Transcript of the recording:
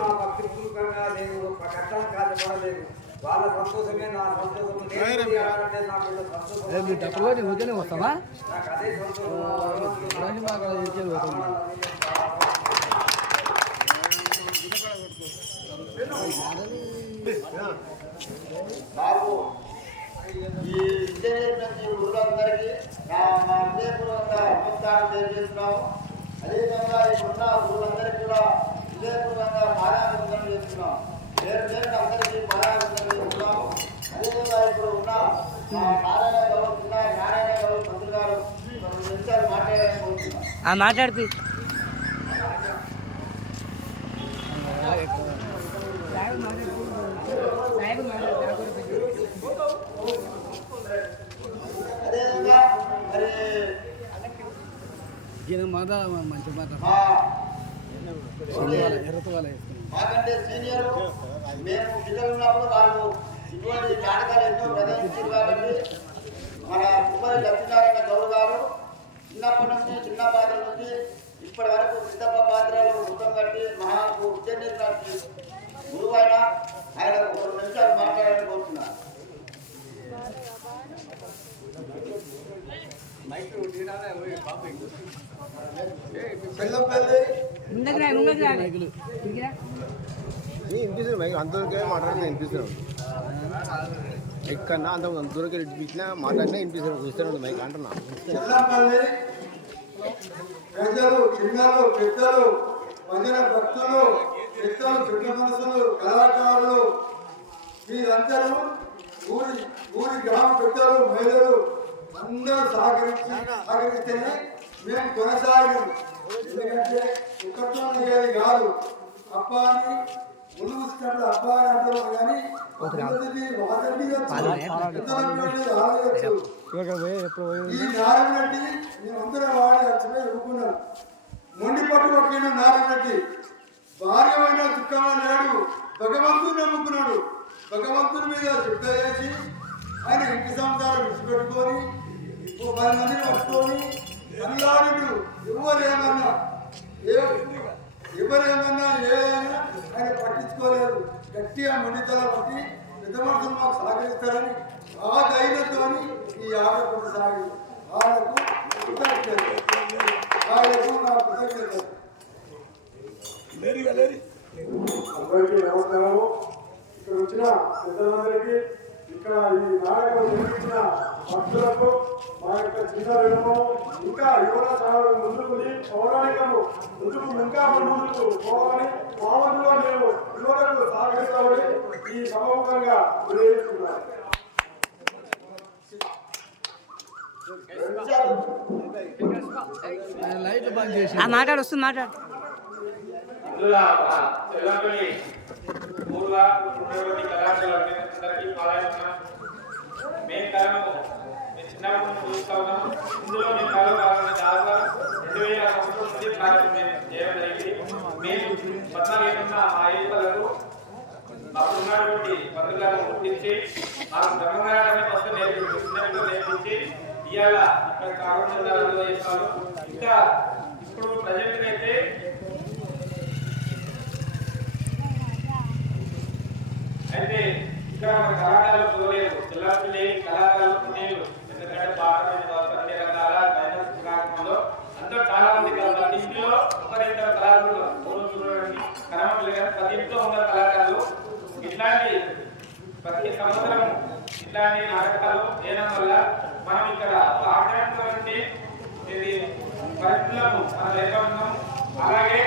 నా భక్తి పూర్వకంగా నేను ఒక కాదు వాళ్ళ సంతోషమే నా సంతోషం నేను నాకు సంతోషం మీ డబ్బులు ఊరికే వస్తావా? నాకు అదే సంతోషం. ఈ ఇంజనీర్ నుంచి గురువులందరికీ నా మా హృదయపూర్వక నమస్కారం తెలియజేస్తున్నాము అదేవిధంగా ఇప్పుడున్న గురువులందరికీ కూడా హృదయపూర్వకంగా పాదాభివందనం చేస్తున్నాం. పేరు పేరున అందరికీ పాదాభివందనం చేస్తున్నాము అదేవిధంగా ఇప్పుడు ఉన్న నారాయణ గౌరవ్ నారాయణ గౌరవ్ మంత్రి గారు నిమిషాలు మాట్లాడాలని కోరుతున్నాం. అదేవిధంగా మరి మంచి మాట మాకంటే సీనియర్ మేము పిల్లలు ఉన్నప్పుడు వాళ్ళు ఇటువంటి నాటకాలు ఎన్నో ప్రదర్శించారు కాబట్టి మన కుమ్మరి లక్ష్మీనారాయణ గౌడ్ గారు చిన్నప్పటి నుంచి చిన్న పాత్ర నుంచి ఇప్పటి వరకు సిద్ధప్ప పాత్రలో వృత్తం కట్టి మహా ఉద్యోగ గురువు అయిన ఆయన ఒక రెండు నిమిషాలు మాట్లాడాలని కోరుతున్నాను. వినిపిస్తుంది మైక్ అంత దూరకే మాట్లాడినా అంత వినిపించినా మాట్లాడినా వినిపిస్తున్నాడు చూస్తున్నాడు మైక్ అంటున్నా. ప్రజలు చిన్నలు పెద్దలు భజన భక్తులు పెద్దలు పెద్ద మనసులు కళాకారులు మీరందరూ ఊరి ఊరి గ్రామ పెద్దలు మహిళలు అందరూ సహకరించి సహకరిస్తేనే మేము కొనసాగం ఎందుకంటే ఒకరితో అయ్యేది కాదు. అంటారు కానీ అందరిది వాదండి పెద్దలు ఆలోచించు ఈ నారాయణ రెడ్డి మేమందరం వాడి వచ్చిపోయి ఊరుకున్నాం మొండి పట్టు పట్టిన నారాయణ రెడ్డి భార్యమైన దుఃఖంలో లేడు భగవంతుని నమ్ముకున్నాడు. భగవంతుని మీద శ్రద్ధ చేసి ఆయన ఇంటి సంసారం విడిచిపెట్టుకొని ఓ పది మందిని పట్టుకొని అల్లాడు ఎవరు ఏమన్నా ఎవరేమన్నా ఏదైనా ఆయన పట్టించుకోలేదు గట్టిగా పట్టి పెద్ద మనుషులు మాకు సహకరిస్తారని ఆ ధైర్యంతో ఈ ఆట కొనసాగి వాళ్ళకు కృతజ్ఞత వాళ్ళకు నా కృతజ్ఞత అందరికీ నమస్కారము ఇక్కడ వచ్చిన పెద్దలందరికీ ఇక్కడ ఈ నాటకం నిర్మించిన భక్తులకు మా యొక్క చిన్న వినము ఇంకా చాలా ముందుకు పౌరాణికము ముందుకు ఇంకా ముందుకు పోవాలని మా వంతులో మేము యువతకు సహకరిస్తామని ఈ చేసి ఆ మాట్లాడు వస్తుంది మాట్లాడు. ఇందులో మేము చూస్తా ఉన్నాం ఇందులో మేము కళ భాగంగా దాదాపు రెండు వేల సంవత్సరం నుండి ప్రారంభం చేయడం జరిగింది మేము పద్నాలుగు ఆ ఏళ్ళకు మాకు ఉన్నటువంటి పత్రికలను గుర్తించి మాకు బ్రహ్మగారాన్ని ఫస్ట్ నేర్పించి నేర్పించి ఇవాళ ఇక్కడ కాకుండా చేస్తాను ఇంకా ఇప్పుడు ప్రజెంట్ అయితే అయితే ఇక్కడ మన కళాకారులు చూడలేదు పిల్లలు లేని కళాకారులు పుణ్యులు అన్ని రకాల డైనోస్ కార్యక్రమంలో అందరూ చాలా మంది కళాకారులు ఇంటిలో ఒకరిద్దరు కళాకారులు పూర్వం ప్రతి ఇంట్లో ఉన్న కళాకారులు. ఇట్లాంటి ప్రతి సంవత్సరం ఇట్లాంటి నాటకాలు వేయడం వల్ల మనం ఇక్కడ ఆధ్యాత్మికమైన ఇది పరిస్థితులను మనం ఎదుర్కొంటున్నాం అలాగే